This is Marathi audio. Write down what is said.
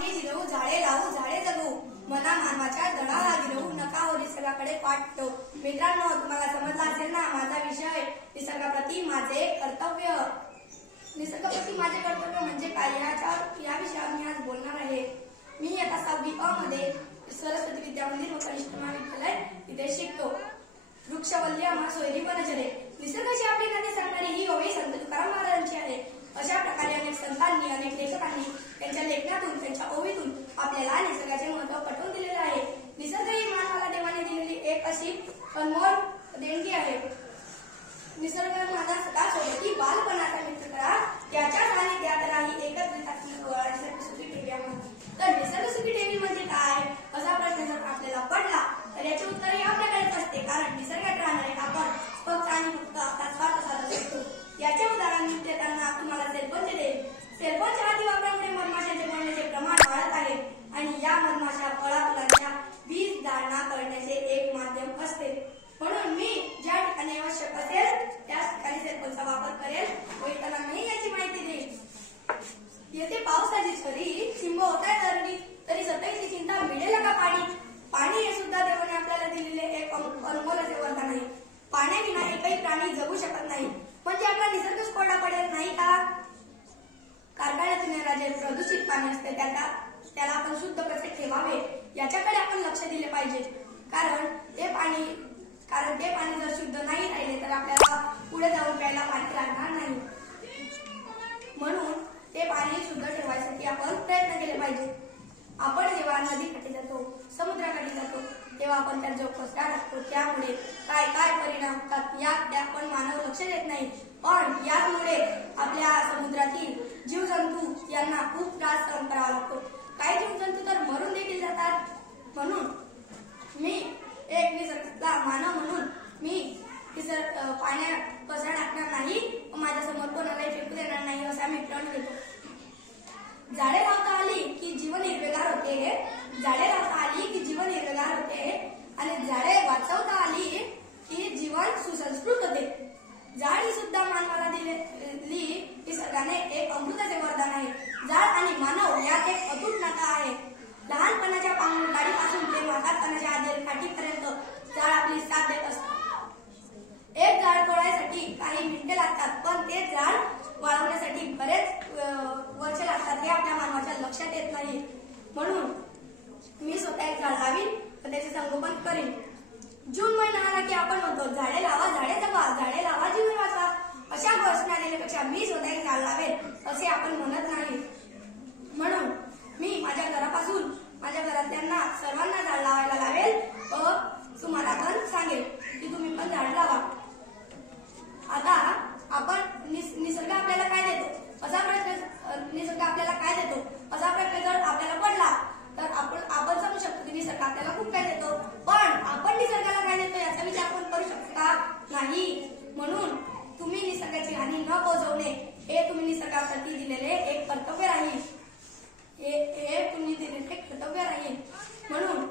पाणी जिरवू, झाडे लावू, झाडे जगवू, मना मानवाच्या जडाला गिरवू, नका हो निसर्गाकडे पाठ ठेवू. मित्रांनो, तुम्हाला समजला असेल ना माझा विषय निसर्गाप्रती माझे कर्तव्य. निसर्गाप्रती माझे कर्तव्य म्हणजे काय, या विषयावर मी आज बोलणार आहे. मी आता 6वी अ मध्ये सरस्वती विद्या मंदिर व कनिष्ठ महाविद्यालय इथे शिकतो. वृक्षवल्ली आम्हा सोयरी वनचरे. निसर्गाची आपली नाते सांगणारी ही ओवी संत तुकाराम महाराजांची आहे. अशा प्रकारे अनेक संतांनी, अनेक लेखकांनी त्यांच्या लेखनातून, त्यांच्या ओवीतून आपल्याला निसर्गाचे महत्त्व पटवून दिलेले आहे. निसर्ग ही मानवाला देवाने दिलेली एक अशी अनमोल देणगी आहे. निसर्ग माझा सदा सोबती बालपणाचा मित्र करा, त्याच्या सानिध्यात राही एकत्रित सुखी ठेवी आम्हा. तर निसर्ग सुखी ठेवी म्हणजे काय असा प्रश्न जर आपल्याला पडला तर याचे उत्तर हे आपल्याकडेच असते. कारण निसर्गात राहणारे आपण फक्त आणि फक्त आपला स्वार्थ साधत असतो. याचे उदाहरण मी देताना तुम्हाला सेलफोनचे देईल. सेलफोनच्या अति वापरामुळे मधमाशांचे मरण्याचे प्रमाण वाढत आहे आणि या मधमाशा फळाफुलांच्या बीज धारणा करण्याचे एक माध्यम असते. म्हणून मी ज्या ठिकाणी आवश्यक असेल त्याच ठिकाणी सेलफोनचा वापर करेल व इतरांनाही याची माहिती देईल. येथे पावसाची सरी चिंब होत आहे तरी सततची चिंता मिळेल का पाणी. पाणी हे सुद्धा देवाने आपल्याला दिलेले एक अनमोल असे वरदान आहे. पाण्याविना एकही प्राणी जगू शकत नाही. म्हणजे आपला निसर्गच कोरडा पडेल नाही का. कारखान्यातून येणारे प्रदूषित पाणी असते त्याला आपण शुद्ध कसे ठेवावे याच्याकडे आपण लक्ष दिले पाहिजे. कारण ते पाणी जर शुद्ध नाही राहिले तर आपल्याला पुढे जाऊन प्यायला पाणी लागणार नाही. म्हणून ते पाणी शुद्ध ठेवण्यासाठी आपण प्रयत्न केले पाहिजे. आपण जेव्हा नदीकाठी जातो, समुद्राकाठी जातो तेव्हा आपण त्यात जो कचरा टाकतो त्यामुळे काय काय परिणाम होतात यात आपण मानव लक्ष देत नाही. पण यामुळे आपल्या समुद्रातील जीवजंतू यांना खूप त्रास सहन करावा लागतो. काही जीवजंतू तर मरून देखील जातात. म्हणून मी एक निसर्गातला मानव म्हणून मी पाण्यात कचरा टाकणार नाही व माझ्यासमोर कोणालाही फेकू देणार नाही असा मी प्रण घेतो. झाडे लावता आली की जीवन हिरवेगार होते. झाडे लावता आली की जीवन हिरवेगार होते आणि झाडे वाचवता आली की जीवन सुसंस्कृत होते. झाड ही सुद्धा मानवाला दिलेली निसर्गाने एक अमृताचे वरदान आहे. झाड आणि मानव यात एक अतूट नाता आहे. लहानपणाच्या पासून ते म्हातारपणाच्या आधी काठीपर्यंत झाड आपली साथ देत असते. एक झाड तोडायसाठी काही मिनिटे लागतात पण ते झाड वाढवण्यासाठी बरेच वर्ष लागतात. हे आपल्या मानवाच्या लक्षात येत नाही. म्हणून मी स्वतः एक झाड लावीन व त्याचे संगोपन करीन. जून महिना आला की आपण म्हणतो झाडे लावा, झाडे जगवा, झाडे लावा, जीवन वाचवा. अशा घोषणा देण्यापेक्षा मी स्वतः एक झाड लावेल असे आपण म्हणत नाही. म्हणून मी माझ्या घरापासून माझ्या घरातल्यांना सर्वांना झाड लावायला लावेल व तुम्हाला पण सांगेल की तुम्ही पण झाड लावा. आता आपण निसर्ग आपल्याला काय देतो असा प्रश्न, निसर्ग आपल्याला काय देतो असा प्रश्न जर आपल्याला पडला तर आपण सांगू शकतो की निसर्ग आपल्याला खूप काय देतो. पण आपण निसर्गाला काय देतो याचा विचार आपण करू शकता नाही. म्हणून तुम्ही निसर्गाची हानी न पोहोचवणे हे तुम्ही निसर्गाप्रती दिलेले एक कर्तव्य राहील. हे तुम्ही दिलेले एक कर्तव्य राहील. म्हणून